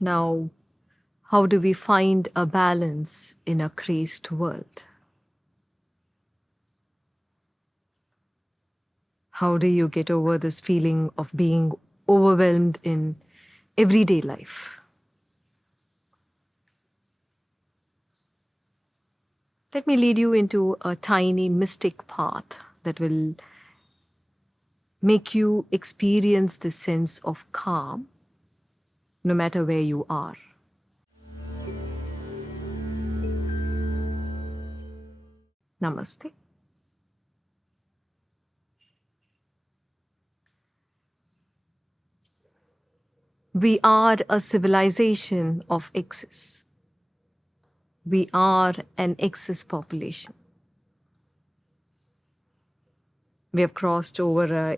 Now, how do we find a balance in a crazed world? How do you get over this feeling of being overwhelmed in everyday life? Let me lead you into a tiny mystic path that will make you experience this sense of calm no matter where you are. Namaste. We are a civilization of excess. We are an excess population. We have crossed over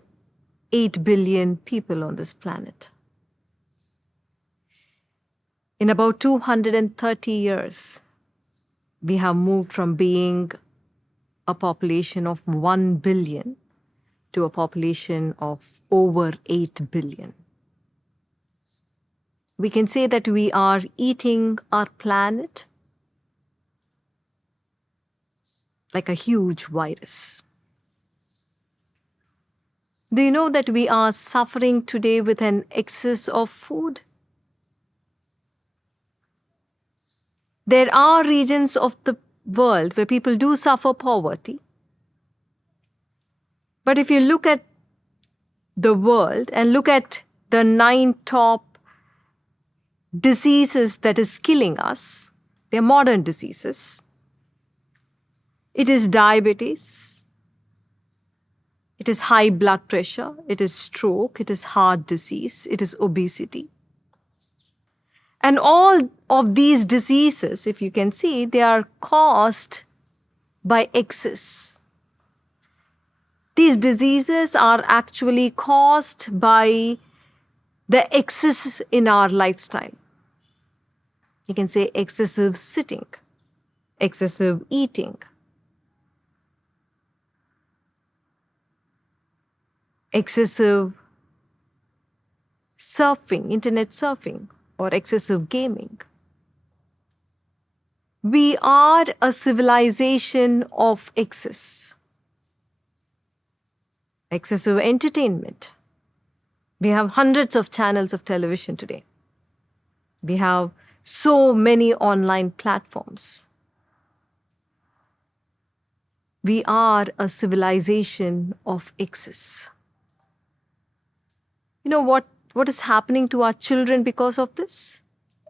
8 billion people on this planet. In about 230 years, we have moved from being a population of 1 billion to a population of over 8 billion. We can say that we are eating our planet like a huge virus. Do you know that we are suffering today with an excess of food? There are regions of the world where people do suffer poverty. But if you look at the world and look at the 9 top diseases that is killing us, they're modern diseases. It is diabetes, it is high blood pressure, it is stroke, it is heart disease, it is obesity. And all of these diseases, if you can see, they are caused by excess. These diseases are actually caused by the excess in our lifestyle. You can say excessive sitting, excessive eating, excessive surfing, internet surfing, or excessive gaming. We are a civilization of excess. Excessive entertainment. We have hundreds of channels of television today. We have so many online platforms. We are a civilization of excess. You know what is happening to our children because of this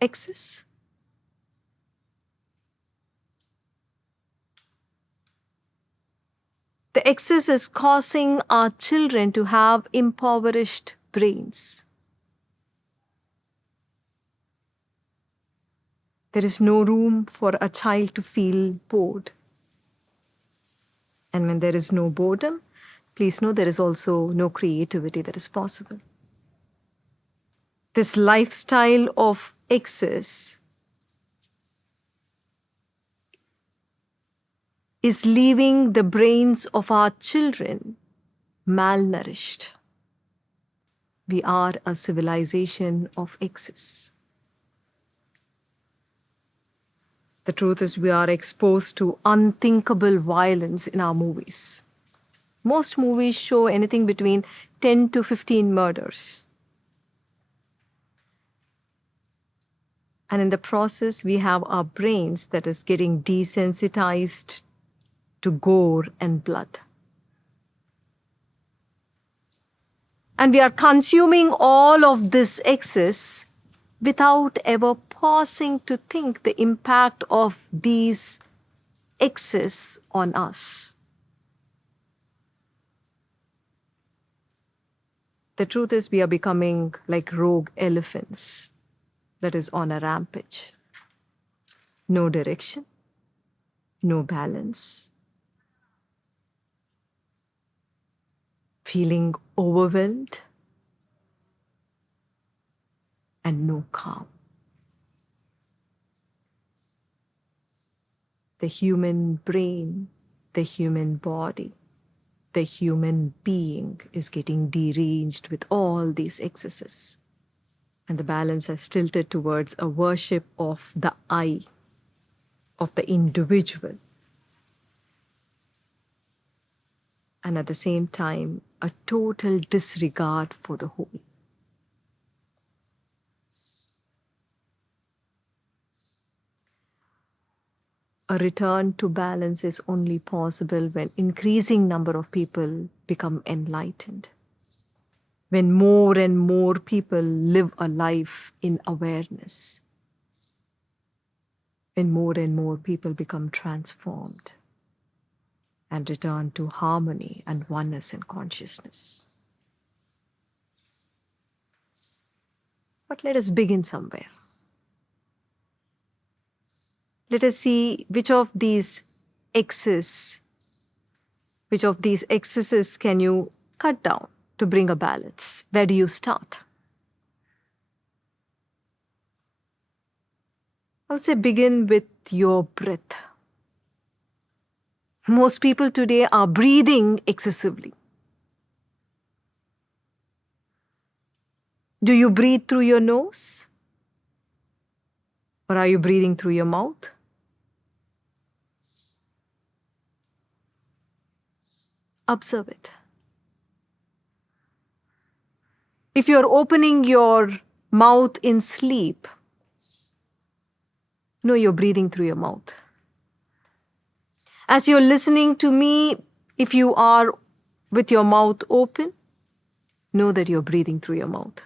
excess? The excess is causing our children to have impoverished brains. There is no room for a child to feel bored. And when there is no boredom, please know there is also no creativity that is possible. This lifestyle of excess is leaving the brains of our children malnourished. We are a civilization of excess. The truth is, we are exposed to unthinkable violence in our movies. Most movies show anything between 10 to 15 murders. And in the process, we have our brains that is getting desensitized to gore and blood. And we are consuming all of this excess without ever pausing to think the impact of these excess on us. The truth is, we are becoming like rogue elephants that is on a rampage. No direction, no balance, feeling overwhelmed, and no calm. The human brain, the human body, the human being is getting deranged with all these excesses. And the balance has tilted towards a worship of the I, of the individual. And at the same time, a total disregard for the whole. A return to balance is only possible when increasing number of people become enlightened. When more and more people live a life in awareness. When more and more people become transformed and return to harmony and oneness in consciousness. But let us begin somewhere. Let us see which of these excesses can you cut down to bring a balance. Where do you start? I would say begin with your breath. Most people today are breathing excessively. Do you breathe through your nose? Or are you breathing through your mouth? Observe it. If you're opening your mouth in sleep, know you're breathing through your mouth. As you're listening to me, if you are with your mouth open, know that you're breathing through your mouth.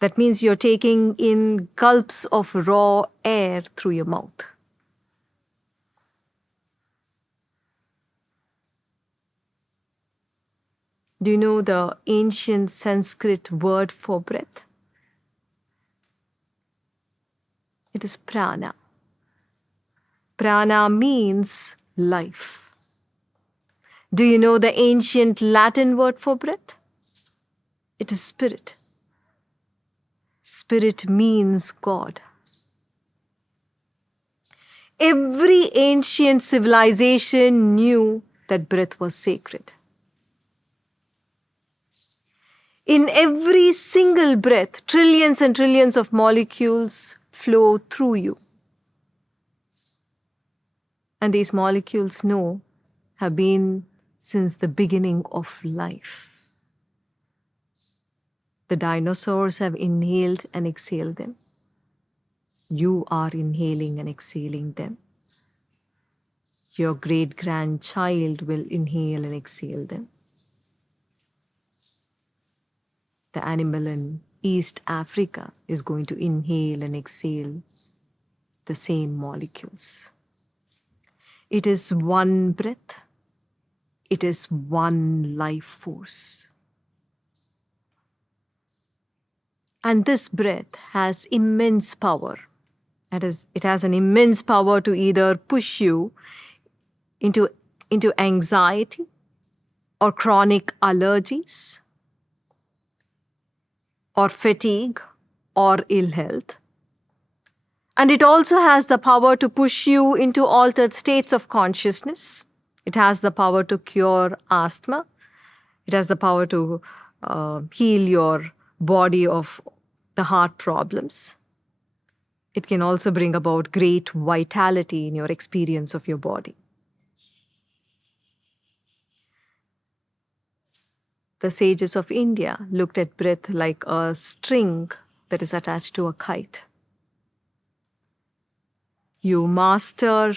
That means you're taking in gulps of raw air through your mouth. Do you know the ancient Sanskrit word for breath? It is prana. Prana means life. Do you know the ancient Latin word for breath? It is spirit. Spirit means God. Every ancient civilization knew that breath was sacred. In every single breath, trillions and trillions of molecules flow through you. And these molecules have been since the beginning of life. The dinosaurs have inhaled and exhaled them. You are inhaling and exhaling them. Your great-grandchild will inhale and exhale them. The animal in East Africa is going to inhale and exhale the same molecules. It is one breath. It is one life force. And this breath has immense power. It has an immense power to either push you into anxiety or chronic allergies or fatigue or ill health. And it also has the power to push you into altered states of consciousness. It has the power to cure asthma. It has the power to heal your body of the heart problems. It can also bring about great vitality in your experience of your body. The sages of India looked at breath like a string that is attached to a kite. You master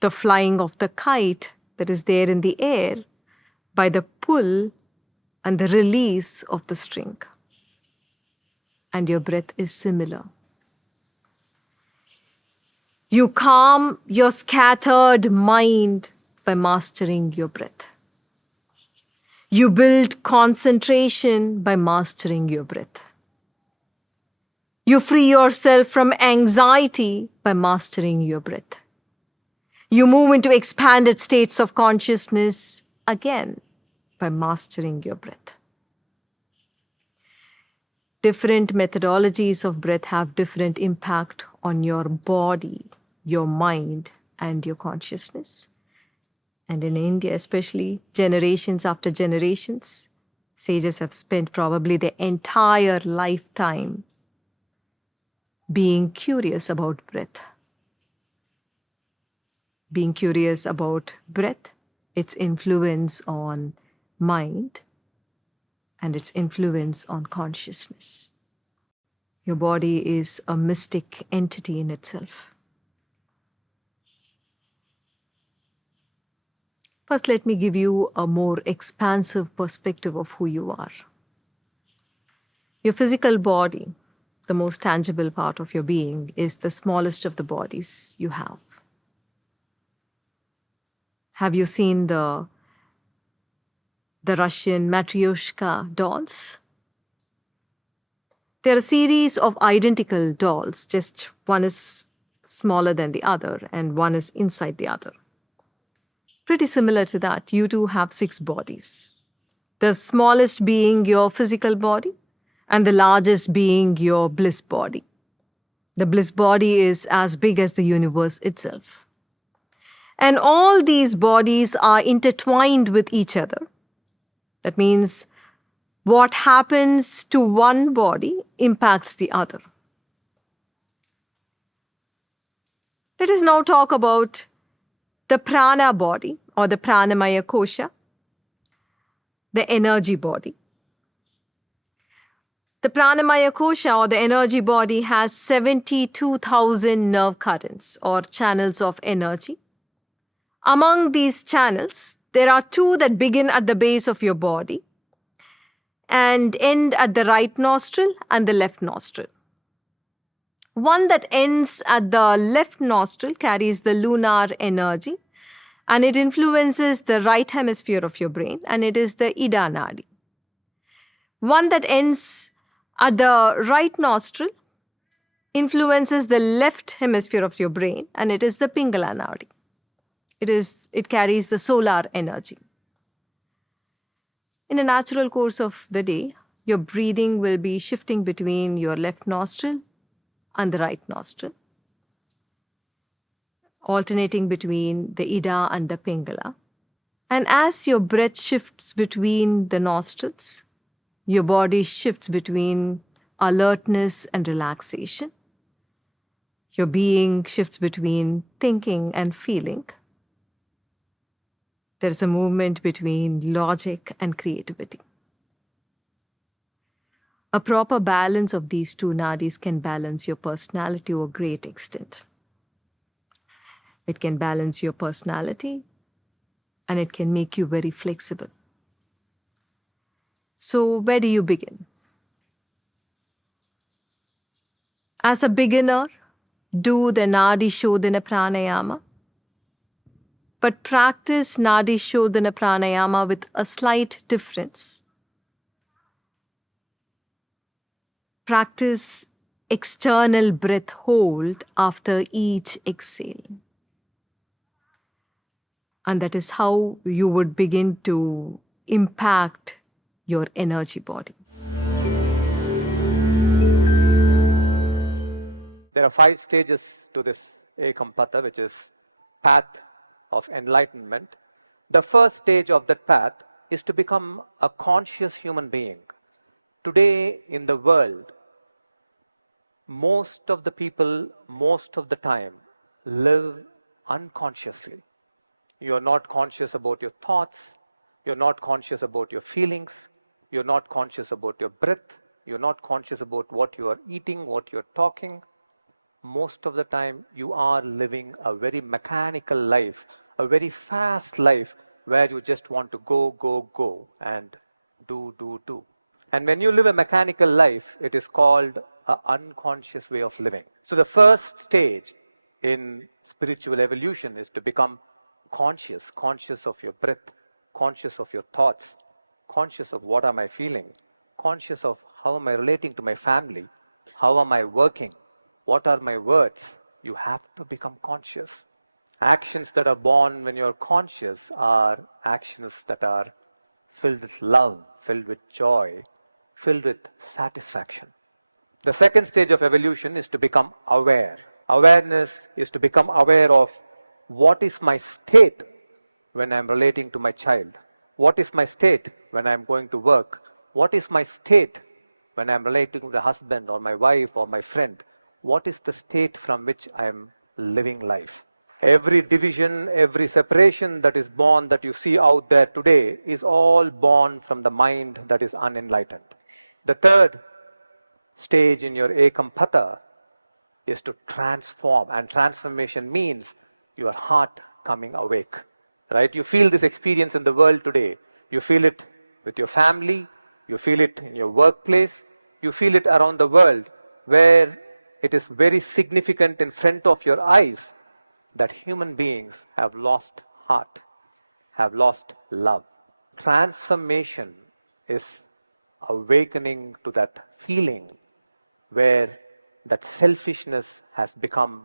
the flying of the kite that is there in the air by the pull and the release of the string. And your breath is similar. You calm your scattered mind by mastering your breath. You build concentration by mastering your breath. You free yourself from anxiety by mastering your breath. You move into expanded states of consciousness again by mastering your breath. Different methodologies of breath have different impact on your body, your mind, and your consciousness. And in India, especially, generations after generations, sages have spent probably their entire lifetime being curious about breath. Being curious about breath, its influence on mind, and its influence on consciousness. Your body is a mystic entity in itself. First, let me give you a more expansive perspective of who you are. Your physical body, the most tangible part of your being, is the smallest of the bodies you have. Have you seen the Russian Matryoshka dolls? They're a series of identical dolls, just one is smaller than the other and one is inside the other. Pretty similar to that, you too have 6 bodies. The smallest being your physical body, and the largest being your bliss body. The bliss body is as big as the universe itself. And all these bodies are intertwined with each other. That means what happens to one body impacts the other. Let us now talk about the prana body or the pranamaya kosha, the energy body. The pranamaya kosha or the energy body has 72,000 nerve currents or channels of energy. Among these channels, there are 2 that begin at the base of your body and end at the right nostril and the left nostril. One that ends at the left nostril carries the lunar energy, and it influences the right hemisphere of your brain, and it is the Ida Nadi. One that ends at the right nostril influences the left hemisphere of your brain, and it is the Pingala Nadi. It carries the solar energy. In a natural course of the day, your breathing will be shifting between your left nostril and the right nostril, alternating between the Ida and the Pingala. And as your breath shifts between the nostrils, your body shifts between alertness and relaxation. Your being shifts between thinking and feeling. There is a movement between logic and creativity. A proper balance of these 2 nadis can balance your personality to a great extent. It can balance your personality and it can make you very flexible. So, where do you begin? As a beginner, do the Nadi Shodhana Pranayama, but practice Nadi Shodhana Pranayama with a slight difference. Practice external breath hold after each exhale. And that is how you would begin to impact your energy body. There are 5 stages to this ekam patha, which is path of enlightenment. The first stage of that path is to become a conscious human being. Today in the world, most of the people, most of the time, live unconsciously. You are not conscious about your thoughts. You're not conscious about your feelings. You're not conscious about your breath. You're not conscious about what you are eating, what you're talking. Most of the time, you are living a very mechanical life, a very fast life where you just want to go, go, go and do, do, do. And when you live a mechanical life, it is called an unconscious way of living. So the first stage in spiritual evolution is to become conscious, conscious of your breath, conscious of your thoughts, conscious of what am I feeling, conscious of how am I relating to my family, how am I working, what are my words. You have to become conscious. Actions that are born when you're conscious are actions that are filled with love, filled with joy, filled with satisfaction. The second stage of evolution is to become aware. Awareness is to become aware of what is my state when I'm relating to my child. What is my state when I'm going to work? What is my state when I'm relating to the husband or my wife or my friend? what is the state from which I am living life. Every division, every separation that is born, that you see out there today, is all born from the mind that is unenlightened. The third stage in your ekam is to transform, and transformation means your heart coming awake. Right? You feel this experience in the world today. You feel it with your family, you feel it in your workplace, you feel it around the world, where it is very significant in front of your eyes that human beings have lost heart, have lost love. Transformation is awakening to that feeling where that selfishness has become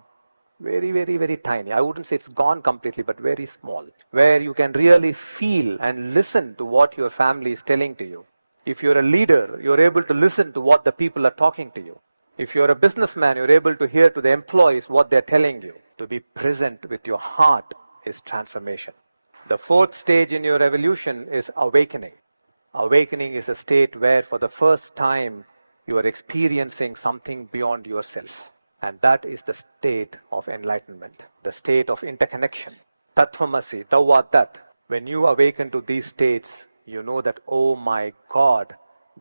very, very, very tiny. I wouldn't say it's gone completely, but very small. Where you can really feel and listen to what your family is telling to you. If you're a leader, you're able to listen to what the people are talking to you. If you're a businessman, you're able to hear to the employees what they're telling you. To be present with your heart is transformation. The fourth stage in your evolution is awakening. Awakening is a state where for the first time you are experiencing something beyond yourself. And that is the state of enlightenment, the state of interconnection. Tattvamasi, thou art that. When you awaken to these states, you know that, oh my God,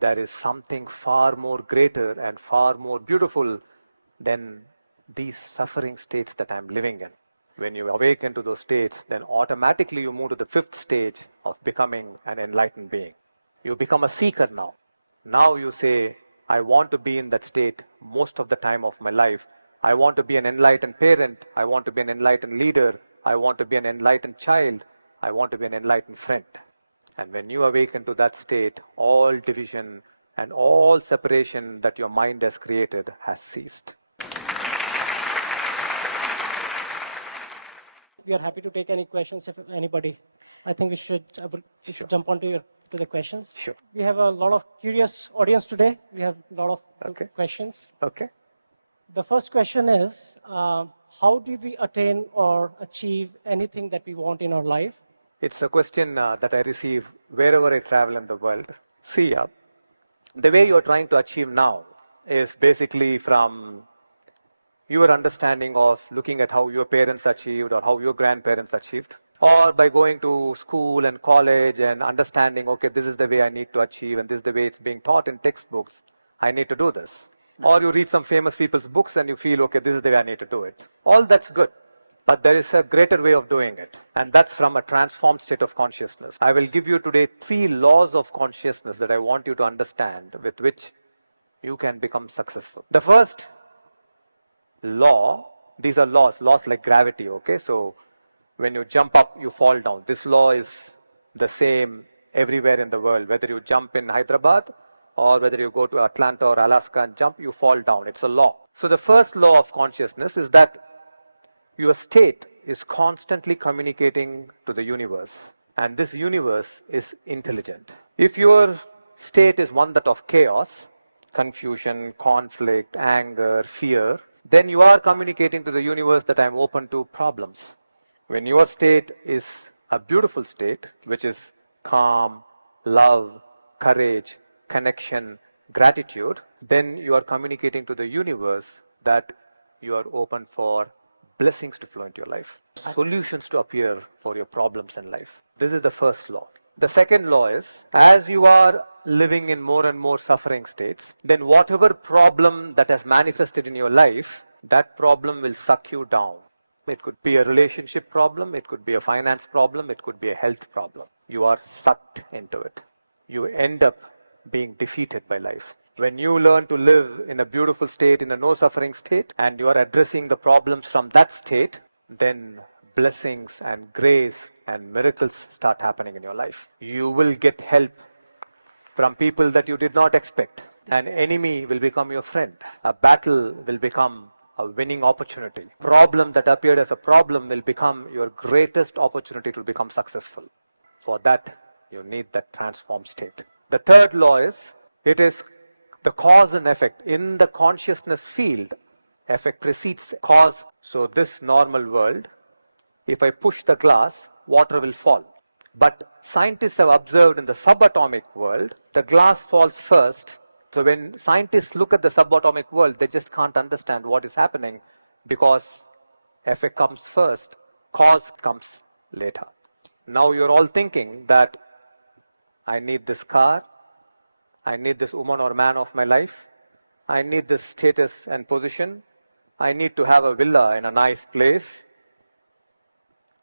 there is something far more greater and far more beautiful than these suffering states that I'm living in. When you awaken to those states, then automatically you move to the fifth stage of becoming an enlightened being. You become a seeker now. Now you say, I want to be in that state most of the time of my life. I want to be an enlightened parent. I want to be an enlightened leader. I want to be an enlightened child. I want to be an enlightened friend. And when you awaken to that state, all division and all separation that your mind has created has ceased. We are happy to take any questions if anybody. I think we should jump on to the questions. Sure. We have a lot of curious audience today. We have a lot of questions. Okay. The first question is, how do we attain or achieve anything that we want in our life? It's a question that I receive wherever I travel in the world. See, the way you're trying to achieve now is basically from your understanding of looking at how your parents achieved or how your grandparents achieved, or by going to school and college and understanding, okay, this is the way I need to achieve and this is the way it's being taught in textbooks. I need to do this. Or you read some famous people's books and you feel, okay, this is the way I need to do it. All that's good. But there is a greater way of doing it. And that's from a transformed state of consciousness. I will give you today 3 laws of consciousness that I want you to understand, with which you can become successful. The first law, these are laws like gravity, okay? So when you jump up, you fall down. This law is the same everywhere in the world. Whether you jump in Hyderabad or whether you go to Atlanta or Alaska and jump, you fall down. It's a law. So the first law of consciousness is that your state is constantly communicating to the universe. And this universe is intelligent. If your state is one that of chaos, confusion, conflict, anger, fear, then you are communicating to the universe that I'm open to problems. When your state is a beautiful state, which is calm, love, courage, connection, gratitude, then you are communicating to the universe that you are open for blessings to flow into your life, solutions to appear for your problems in life. This is the first law. The second law is, as you are living in more and more suffering states, then whatever problem that has manifested in your life, that problem will suck you down. It could be a relationship problem, it could be a finance problem, it could be a health problem. You are sucked into it. You end up being defeated by life. When you learn to live in a beautiful state, in a no-suffering state, and you are addressing the problems from that state, then blessings and grace and miracles start happening in your life. You will get help from people that you did not expect. An enemy will become your friend. A battle will become a winning opportunity. Problem that appeared as a problem will become your greatest opportunity to become successful. For that, you need that transformed state. The third law is, it is the cause and effect. In the consciousness field, effect precedes cause. So this normal world, if I push the glass, water will fall. But scientists have observed in the subatomic world, the glass falls first So when scientists look at the subatomic world, they just can't understand what is happening because effect comes first, cause comes later. Now you're all thinking that I need this car, I need this woman or man of my life, I need this status and position, I need to have a villa in a nice place,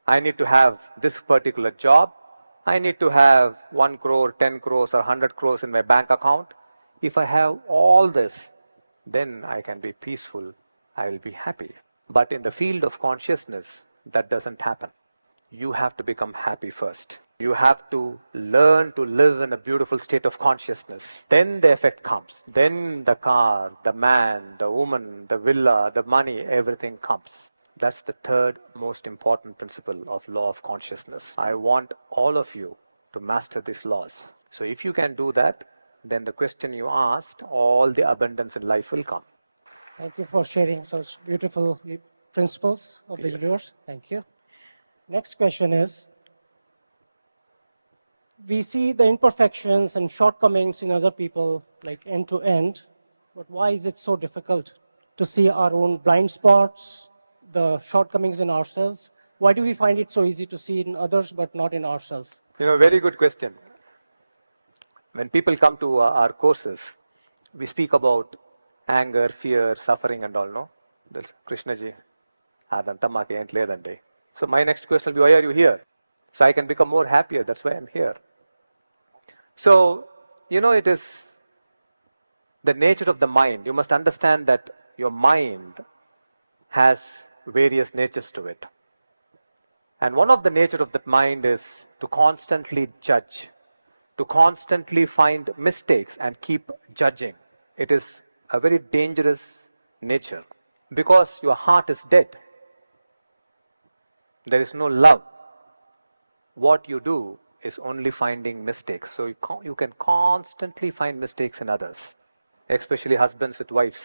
I need to have this particular job, I need to have 1 crore, 10 crores or 100 crores in my bank account. If I have all this, then I can be peaceful, I will be happy. But in the field of consciousness, that doesn't happen. You have to become happy first. You have to learn to live in a beautiful state of consciousness. Then the effect comes. Then the car, the man, the woman, the villa, the money, everything comes. That's the third most important principle of law of consciousness. I want all of you to master these laws. So if you can do that, then the question you asked, all the abundance in life will come. Thank you for sharing such beautiful principles of the universe. Thank you. Next question is, we see the imperfections and shortcomings in other people, like end to end, but why is it so difficult to see our own blind spots, the shortcomings in ourselves? Why do we find it so easy to see it in others but not in ourselves? Very good question. When people come to our courses, we speak about anger, fear, suffering and all, no? This Krishnaji, adanతా మాకు ఏంటి లేదండి. So my next question will be, why are you here? So I can become more happier, that's why I'm here. So, it is the nature of the mind. You must understand that your mind has various natures to it. And one of the nature of that mind is to constantly judge, to constantly find mistakes and keep judging. It is a very dangerous nature because your heart is dead. There is no love. What you do is only finding mistakes. So you can constantly find mistakes in others, especially husbands with wives,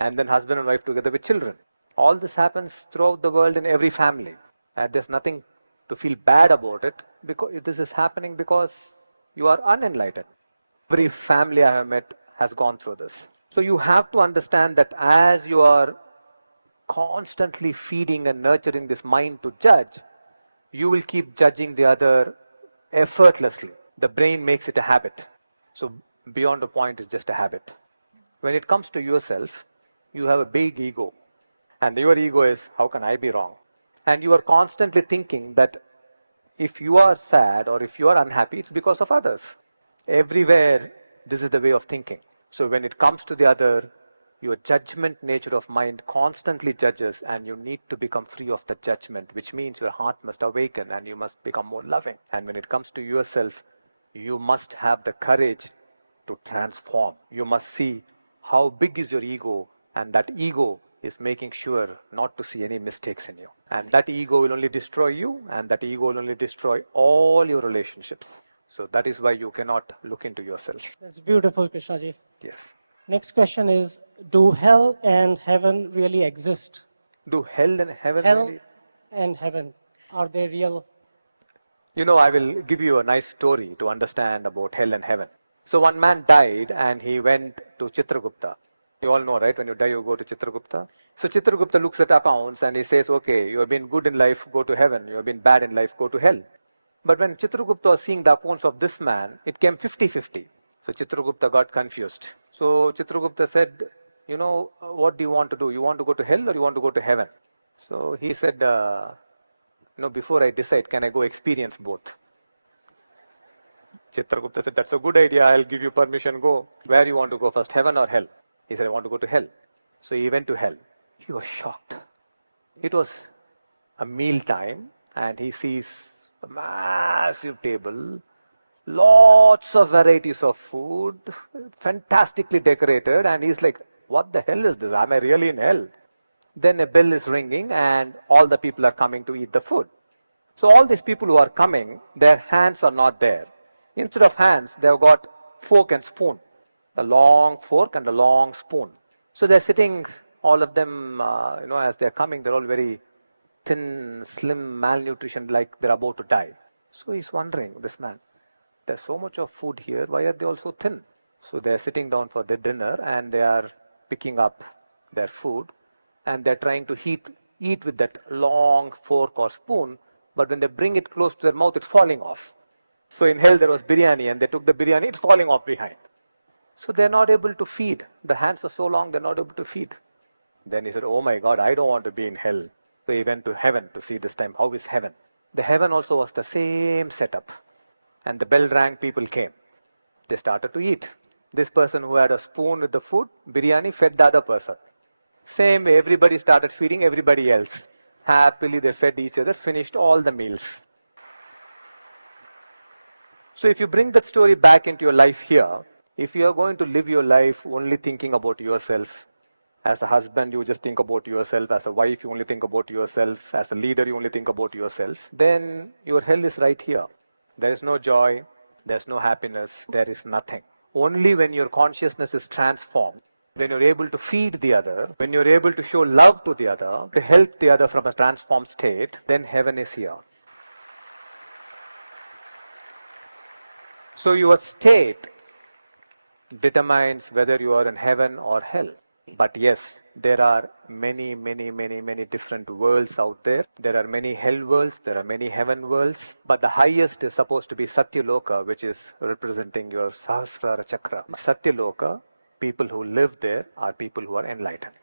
and then husband and wife together with children. All this happens throughout the world in every family, and there's nothing to feel bad about it, because this is happening because you are unenlightened. Every family I have met has gone through this. So you have to understand that as you are constantly feeding and nurturing this mind to judge, you will keep judging the other effortlessly. The brain makes it a habit. So beyond a point is just a habit. When it comes to yourself, you have a big ego. And your ego is, how can I be wrong? And you are constantly thinking that if you are sad or if you are unhappy, it's because of others. Everywhere, this is the way of thinking. So when it comes to the other, your judgment nature of mind constantly judges, and you need to become free of the judgment, which means your heart must awaken and you must become more loving. And when it comes to yourself, you must have the courage to transform. You must see how big is your ego, and that ego is making sure not to see any mistakes in you. And that ego will only destroy you, and that ego will only destroy all your relationships. So that is why you cannot look into yourself. That's beautiful, Krishnaji. Yes. Next question is, do hell and heaven really exist? Do hell and heaven Hell really? and heaven, are they real? I will give you a nice story to understand about hell and heaven. So one man died and he went to Chitragupta. You all know, right? When you die, you go to Chitragupta. So Chitragupta looks at accounts and he says, okay, you have been good in life, go to heaven. You have been bad in life, go to hell. But when Chitragupta was seeing the accounts of this man, it came 50-50. So Chitragupta got confused. So Chitragupta said, what do you want to do? You want to go to hell or you want to go to heaven? So he said, before I decide, can I go experience both? Chitragupta said, that's a good idea. I'll give you permission, go. Where you want to go first, heaven or hell? He said, I want to go to hell. So he went to hell. He was shocked. It was a meal time and he sees a massive table, lots of varieties of food, fantastically decorated, and he's like, what the hell is this? Am I really in hell? Then a bell is ringing and all the people are coming to eat the food. So all these people who are coming, their hands are not there. Instead of hands, they've got fork and spoon. A long fork and a long spoon. So they're sitting, all of them, as they're coming, they're all very thin, slim, malnutrition, like they're about to die. So he's wondering, this man, there's so much of food here, why are they all so thin? So they're sitting down for their dinner and they are picking up their food and they're trying to eat with that long fork or spoon, but when they bring it close to their mouth, it's falling off. So in hell there was biryani and they took the biryani, it's falling off behind. So they're not able to feed. The hands are so long, they're not able to feed. Then he said, oh my God, I don't want to be in hell. So he went to heaven to see this time, how is heaven? The heaven also was the same setup. And the bell rang, people came. They started to eat. This person who had a spoon with the food, biryani, fed the other person. Same way, everybody started feeding everybody else. Happily they fed each other, finished all the meals. So if you bring that story back into your life here, if you are going to live your life only thinking about yourself, as a husband you just think about yourself, as a wife you only think about yourself, as a leader you only think about yourself, then your hell is right here. There is no joy, there is no happiness, there is nothing. Only when your consciousness is transformed, when you're able to feed the other, when you're able to show love to the other, to help the other from a transformed state, then heaven is here. So your state determines whether you are in heaven or hell. But yes, there are many different worlds out there. There are many hell worlds, there are many heaven worlds. But the highest is supposed to be Satyaloka, which is representing your Sahasrara Chakra. Satyaloka, people who live there are people who are enlightened.